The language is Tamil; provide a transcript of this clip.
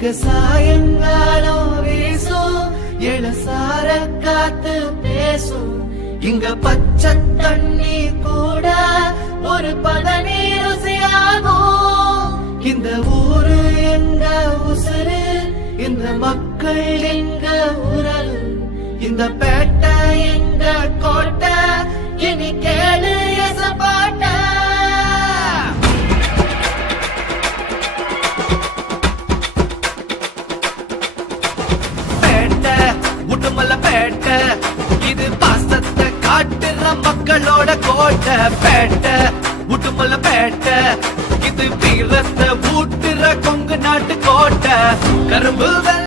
இங்க சாயங்காலம் வீசும் இளசார காத்து பேசும் இங்க பச்சை தண்ணி கூட ஒரு பதநீர் ருசியாகும் இந்த ஊரு எங்க உசுறு இந்த மக்கள் எங்க உறவு இந்த பேட்டை எங்க கோட்டை இனி கேளு எசப்பாட்ட பேட்டை உடுமல பேட்டை இது பாசத்தை காட்டுற மக்களோட கோட்டை பேட்டை உடுமல பேட்டை இது வீரத்தை ஊட்டுற கொங்கு நாட்டு கோட்டை கரும்பு